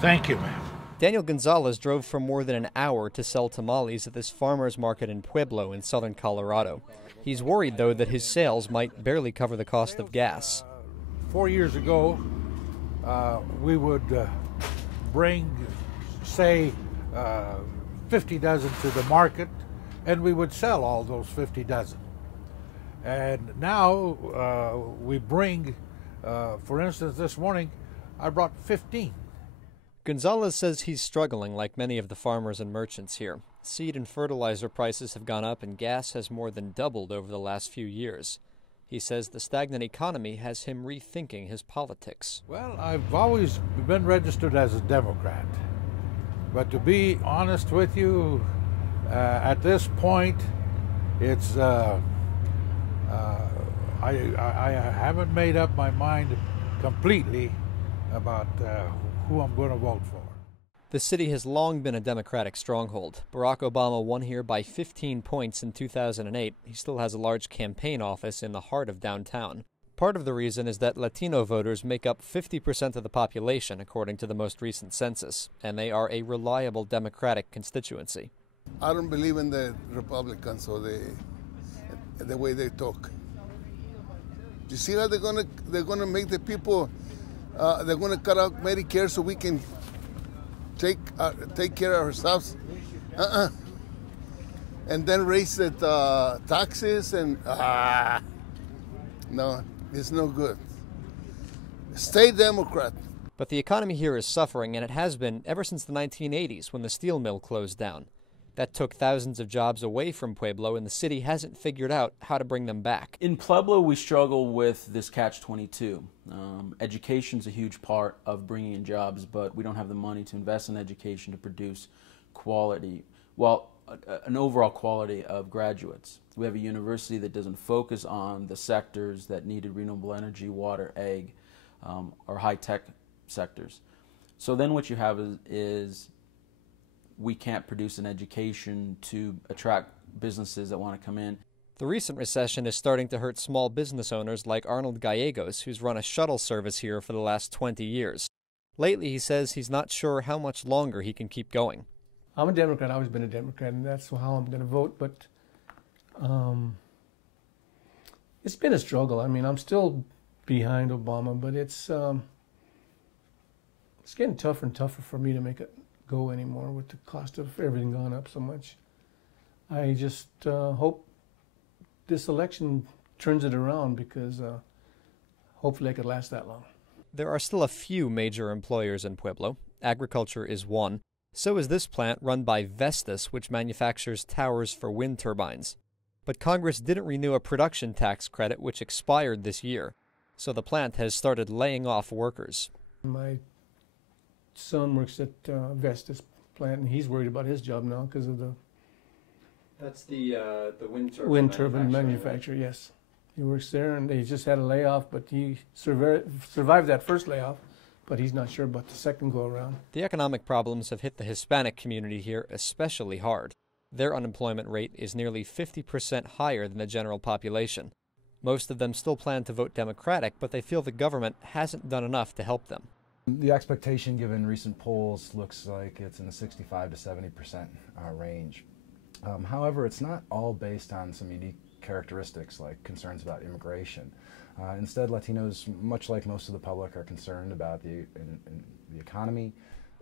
Thank you, ma'am. Daniel Gonzalez drove for more than an hour to sell tamales at this farmer's market in Pueblo in southern Colorado. He's worried, though, that his sales might barely cover the cost of gas. 4 years ago, we would bring, say, 50 dozen to the market, and we would sell all those 50 dozen. And now we bring, for instance, this morning, I brought 15. Gonzalez says he's struggling like many of the farmers and merchants here. Seed and fertilizer prices have gone up and gas has more than doubled over the last few years. He says the stagnant economy has him rethinking his politics. Well, I've always been registered as a Democrat. But to be honest with you, at this point, it's I haven't made up my mind completely about who I'm going to vote for. The city has long been a Democratic stronghold. Barack Obama won here by 15 points in 2008. He still has a large campaign office in the heart of downtown. Part of the reason is that Latino voters make up 50% of the population, according to the most recent census, and they are a reliable Democratic constituency. I don't believe in the Republicans or the way they talk. You see how they're gonna make the people. They're gonna cut out Medicare so we can take care of ourselves. And then raise the taxes and no, it's no good. Stay Democrat. But the economy here is suffering, and it has been ever since the 1980s when the steel mill closed down. That took thousands of jobs away from Pueblo, and the city hasn't figured out how to bring them back. In Pueblo, we struggle with this catch-22. Education's a huge part of bringing in jobs, but we don't have the money to invest in education to produce quality, well, an overall quality of graduates. We have a university that doesn't focus on the sectors that needed renewable energy, water, ag, or high-tech sectors. So then what you have is we can't produce an education to attract businesses that want to come in. The recent recession is starting to hurt small business owners like Arnold Gallegos, who's run a shuttle service here for the last 20 years. Lately, he says he's not sure how much longer he can keep going. I'm a Democrat. I've always been a Democrat, and that's how I'm going to vote. But it's been a struggle. I mean, I'm still behind Obama, but it's getting tougher and tougher for me to make it go anymore with the cost of everything gone up so much. I just hope this election turns it around because hopefully I could last that long. There are still a few major employers in Pueblo. Agriculture is one. So is this plant run by Vestas, which manufactures towers for wind turbines. But Congress didn't renew a production tax credit, which expired this year. So the plant has started laying off workers. My son works at Vestas plant, and he's worried about his job now because of the... That's the wind turbine manufacturer, yes. He works there, and they just had a layoff, but he survived that first layoff, but he's not sure about the second go-around. The economic problems have hit the Hispanic community here especially hard. Their unemployment rate is nearly 50% higher than the general population. Most of them still plan to vote Democratic, but they feel the government hasn't done enough to help them. The expectation given recent polls looks like it's in the 65 to 70% range. However, it's not all based on some unique characteristics like concerns about immigration. Instead, Latinos, much like most of the public, are concerned about the economy.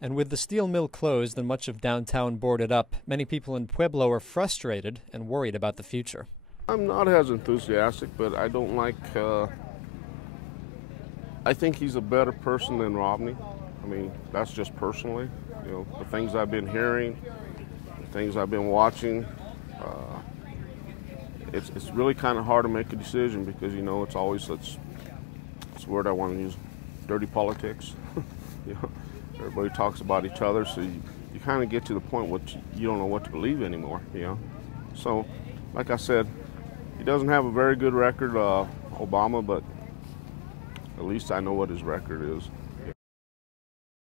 And with the steel mill closed and much of downtown boarded up, many people in Pueblo are frustrated and worried about the future. I'm not as enthusiastic, but I don't like... I think he's a better person than Romney. I mean, that's just personally. You know, the things I've been hearing, the things I've been watching, it's really kind of hard to make a decision because, you know, it's always it's a word I want to use, dirty politics. You know, everybody talks about each other, so you kind of get to the point where you don't know what to believe anymore, you know. So, like I said, he doesn't have a very good record, Obama, but at least I know what his record is.